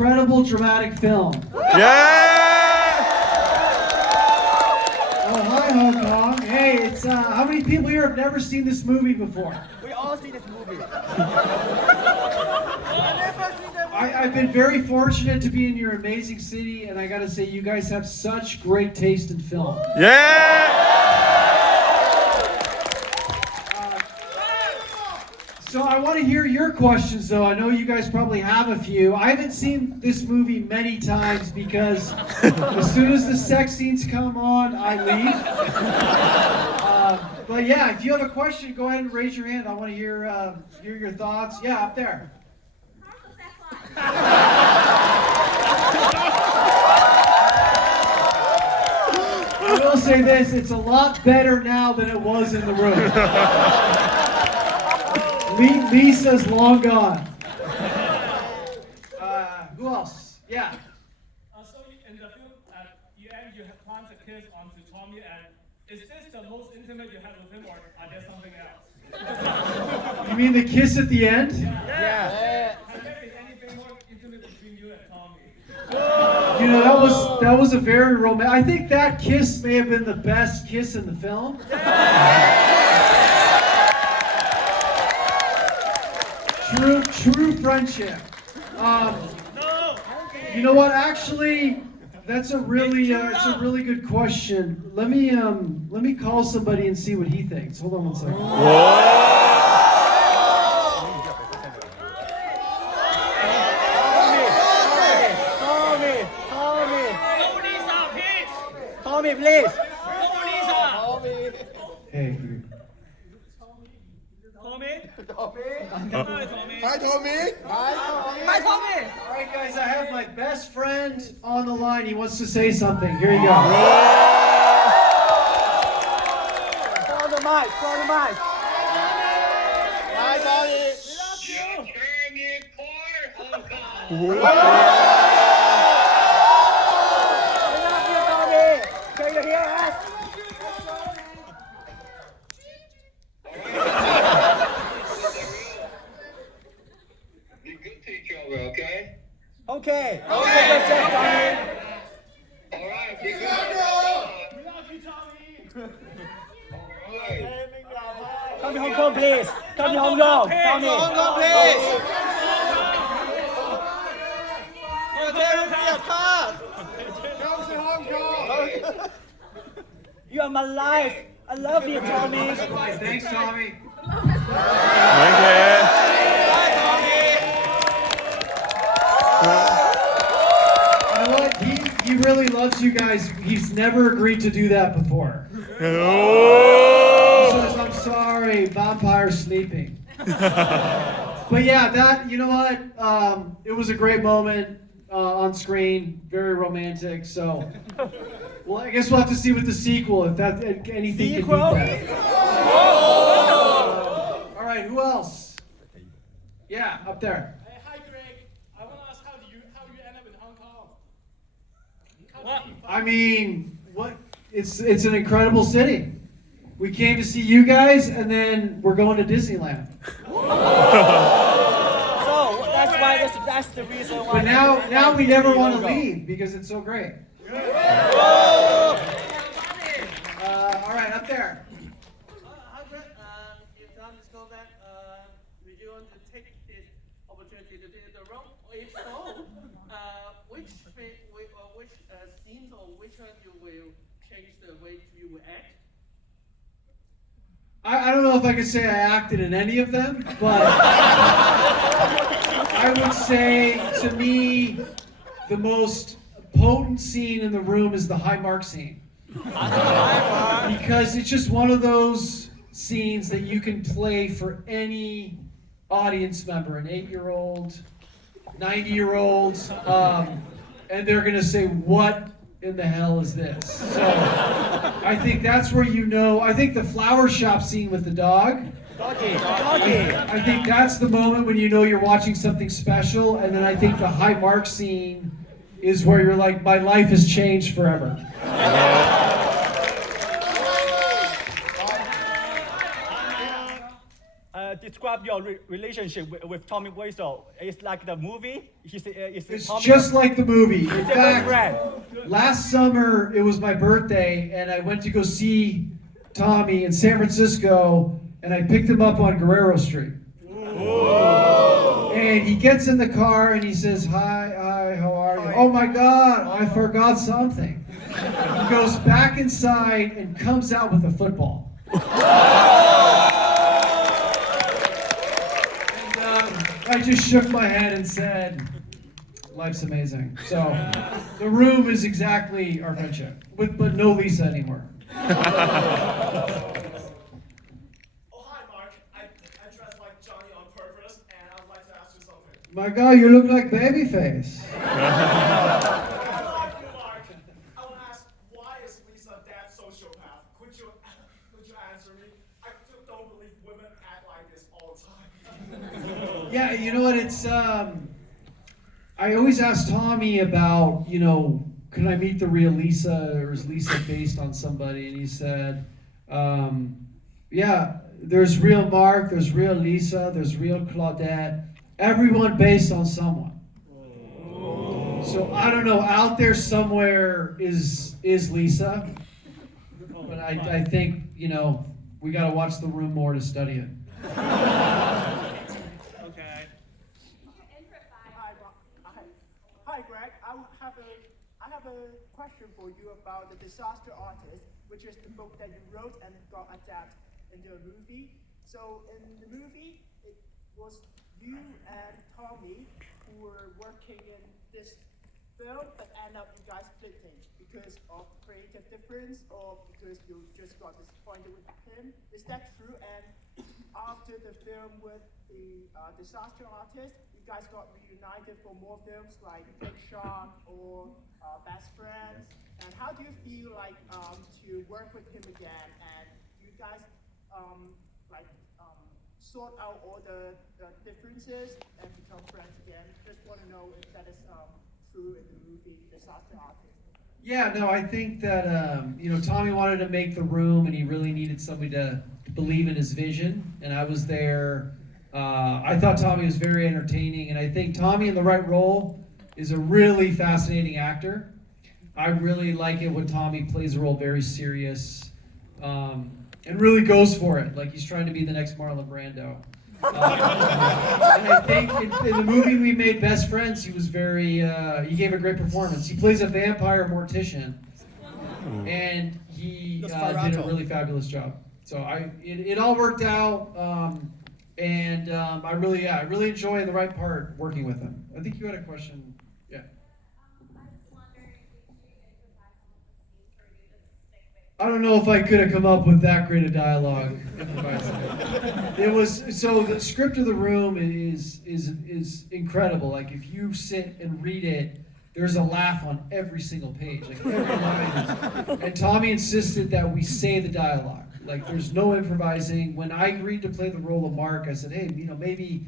incredible dramatic film. Yeah! Oh, hi, Hong Kong. Hey, it's how many people here have never seen this movie before? We all see this movie. I've been very fortunate to be in your amazing city, and I gotta say, you guys have such great taste in film. Yeah! So I want to hear your questions, though. I know you guys probably have a few. I haven't seen this movie many times because as soon as the sex scenes come on, I leave. But yeah, if you have a question, go ahead and raise your hand. I want to hear your thoughts. Yeah, up there. I will say this, it's a lot better now than it was in the room. Lisa's long gone. Who else? Yeah. So in the film, at the end, you have planted a kiss onto Tommy, and is this the most intimate you had with him, or are there something else? You mean the kiss at the end? Yeah. Has there been anything more intimate between you and Tommy? You know, that was a very romantic. I think that kiss may have been the best kiss in the film. True friendship. You know what? Actually, that's a really it's a really good question. Let me call somebody and see what he thinks. Hold on one second. Tommy, please. Hey. Hi, Tommy. Hi, Tommy. All right, guys. I have my best friend on the line. He wants to say something. Here you go. Call the mic. Hi, Tommy. We love you, Tommy. Can you hear us? Okay? Okay. All right, be good. We love you, Tommy. All right. Come to Hong Kong, please. Come to Hong Kong. Tommy. Hong Kong, please. You are my life. I love you, Tommy. Thanks, Tommy. Thank you. You know what? He really loves you guys. He's never agreed to do that before. He says, I'm sorry, vampire's sleeping. But yeah, you know what? It was a great moment on screen, very romantic. So, well, I guess we'll have to see with the sequel if that anything can beat that. All right, who else? Yeah, up there. Hi, Greg. I want to ask how you end up in Hong Kong? I mean, what? It's an incredible city. We came to see you guys, and then we're going to Disneyland. So that's the reason why. But now we never want to leave because it's so great. All right, up there. Hi, Greg. If time is go back, would you want to take this opportunity to do the wrong? If so, which scenes or which one you will change the way you will act? I don't know if I could say I acted in any of them, but I would say to me the most potent scene in the room is the Hi Mark scene. Because it's just one of those scenes that you can play for any audience member, an 8-year-old, 90-year-old, and they're going to say, what in the hell is this? So I think that's where I think the flower shop scene with the dog, I think that's the moment when you know you're watching something special, and then I think the Hi Mark scene is where you're like, my life has changed forever. Describe describe your relationship with Tommy Wiseau. It's like the movie. It's just like the movie. In fact, friend. last summer it was my birthday, and I went to go see Tommy in San Francisco, and I picked him up on Guerrero Street. And he gets in the car and he says, hi, how are you? Oh my God, I forgot something. He goes back inside and comes out with a football. And I just shook my head and said, life's amazing. So the room is exactly our friendship, but no Lisa anymore. Oh, hi, Mark. I dressed like Johnny on purpose, and I would like to ask you something. My God, you look like Babyface. I love you, Mark. I want to ask, why is Lisa that sociopath? Could you answer me? I still don't believe women act like this all the time. Yeah, you know what? It's I always ask Tommy about, can I meet the real Lisa, or is Lisa based on somebody? And he said, yeah, there's real Mark, there's real Lisa, there's real Claudette, everyone based on someone. So I don't know, out there somewhere is Lisa, but I think, we got to watch The Room more to study it. Okay. Hi, Greg. I have a question for you about The Disaster Artist, which is the book that you wrote and got adapted into a movie. So in the movie, it was you and Tommy who were working in this film, but end up you guys splitting because of creative difference or because you just got disappointed with him. Is that true? And after the film with the Disaster Artist, you guys got reunited for more films like Big Shot or Best Friends. And how do you feel like to work with him again? And do you guys sort out all the differences and become friends again? Just want to know if that is true in the movie Disaster Artist. Yeah, no, I think that, Tommy wanted to make The Room, and he really needed somebody to believe in his vision, and I was there. I thought Tommy was very entertaining, and I think Tommy in the right role is a really fascinating actor. I really like it when Tommy plays a role very serious, and really goes for it, like he's trying to be the next Marlon Brando. And I think in the movie we made Best Friends, he was he gave a great performance. He plays a vampire mortician, and he did a really fabulous job. So it all worked out, and I really enjoy the right part working with him. I think you had a question. Yeah. I don't know if I could have come up with that great a dialogue. It was, so the script of The Room is incredible. Like if you sit and read it, there's a laugh on every single page. Like every line is, and Tommy insisted that we say the dialogue. Like there's no improvising. When I agreed to play the role of Mark, I said, hey, maybe,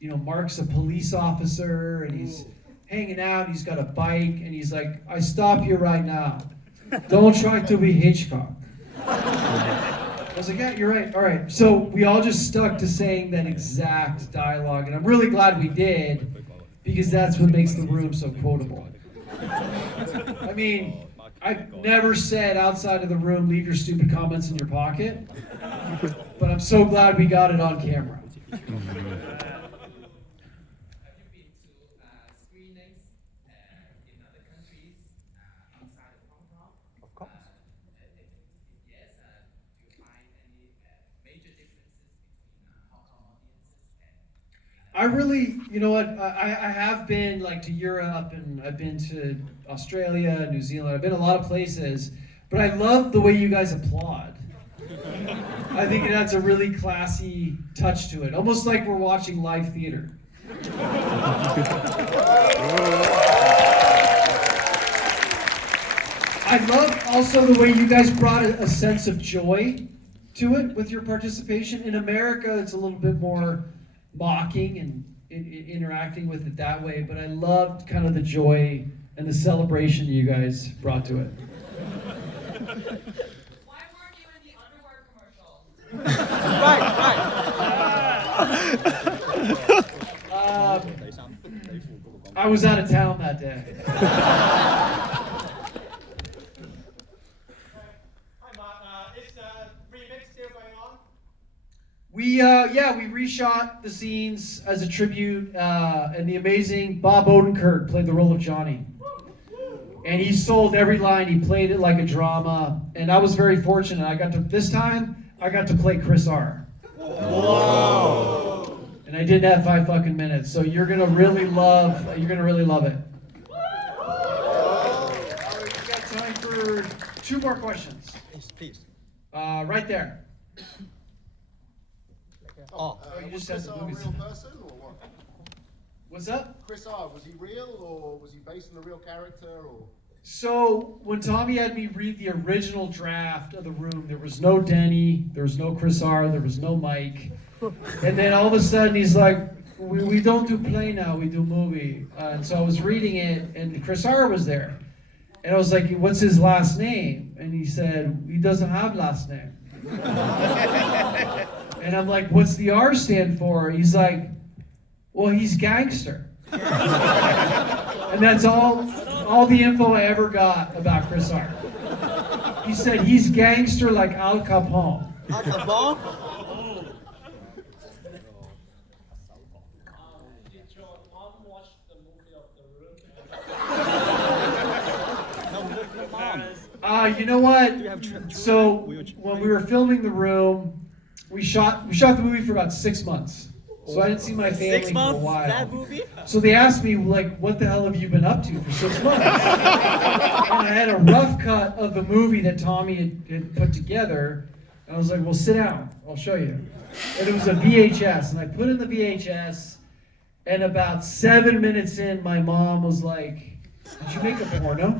Mark's a police officer and he's hanging out, he's got a bike, and he's like, I stop you right now. Don't try to be Hitchcock. I was like, yeah, you're right. All right. So we all just stuck to saying that exact dialogue, and I'm really glad we did, because that's what makes The Room so quotable. I mean, I've never said outside of the room, leave your stupid comments in your pocket, but I'm so glad we got it on camera. Have you been to screenings in other countries outside of Hong Kong? Of course. If yes, do you find any major differences between Hong Kong audiences and? I really, I have been like to Europe, and I've been to Australia, New Zealand. I've been a lot of places, but I love the way you guys applaud. I think it adds a really classy touch to it, almost like we're watching live theater. I love also the way you guys brought a sense of joy to it with your participation. In America, it's a little bit more mocking and interacting with it that way, but I loved kind of the joy and the celebration you guys brought to it. Why weren't you in the underwear commercial? Right. I was out of town that day. Hi, Mark. Is the remix still going on? We reshot the scenes as a tribute, and the amazing Bob Odenkirk played the role of Johnny. And he sold every line. He played it like a drama, and I was very fortunate. I got to play Chris R. Whoa! And I did that 5 fucking minutes. So you're gonna really love it. We got time for 2 more questions. Please. Right there. Oh. You Was just said Chris the R a movies. real person or what? What's up? Chris R, was he real or was he based on a real character or? So when Tommy had me read the original draft of The Room, there was no Denny, there was no Chris R, there was no Mike. And then all of a sudden he's like, we don't do play now, we do movie. And so I was reading it and Chris R was there. And I was like, what's his last name? And he said, he doesn't have last name. And I'm like, what's the R stand for? He's like, well, he's gangster. And that's all the info I ever got about Chris R. He said he's gangster like Al Capone. Al Capone? Did your mom watch the movie of The Room? You know what? So when we were filming The Room, we shot the movie for about 6 months. So I didn't see my family 6 for a months? while. That movie? So they asked me, like, what the hell have you been up to for 6 months? And I had a rough cut of the movie that Tommy had put together. And I was like, well, sit down. I'll show you. And it was a VHS. And I put in the VHS. And about 7 minutes in, my mom was like, did you make a porno?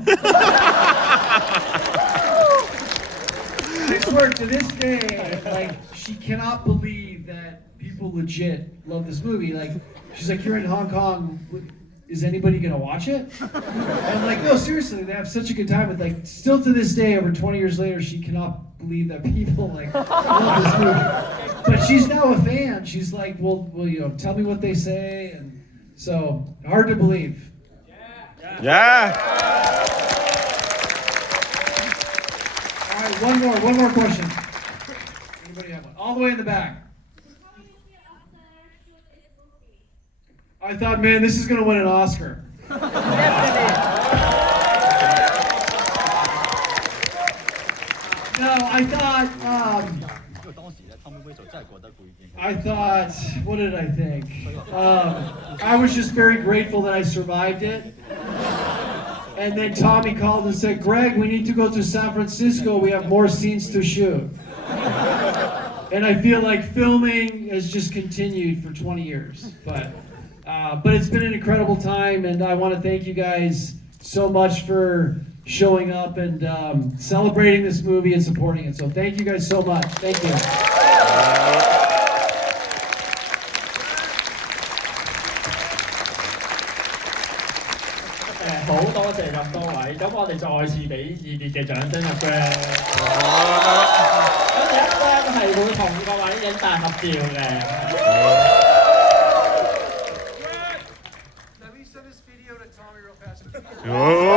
I swear to this day, like, she cannot believe that people legit love this movie. Like, she's like, you're in Hong Kong, is anybody gonna watch it? And I'm like, no, seriously, they have such a good time. But like, still to this day, over 20 years later, she cannot believe that people like love this movie. But she's now a fan. She's like, well, you know, tell me what they say. And so, hard to believe. Yeah. All right, one more question. Anybody have one? All the way in the back. I thought, man, this is gonna win an Oscar. No, I thought, what did I think? I was just very grateful that I survived it. And then Tommy called and said, Greg, we need to go to San Francisco. We have more scenes to shoot. And I feel like filming has just continued for 20 years. But it's been an incredible time, and I want to thank you guys so much for showing up and celebrating this movie and supporting it. So thank you guys so much. Thank you. 好多謝咁多位，咁我哋再次俾熱烈嘅掌聲啊 Greg。咁而家Greg係會同各位影大合照嘅。Let me send this video to Tommy real fast. Oh.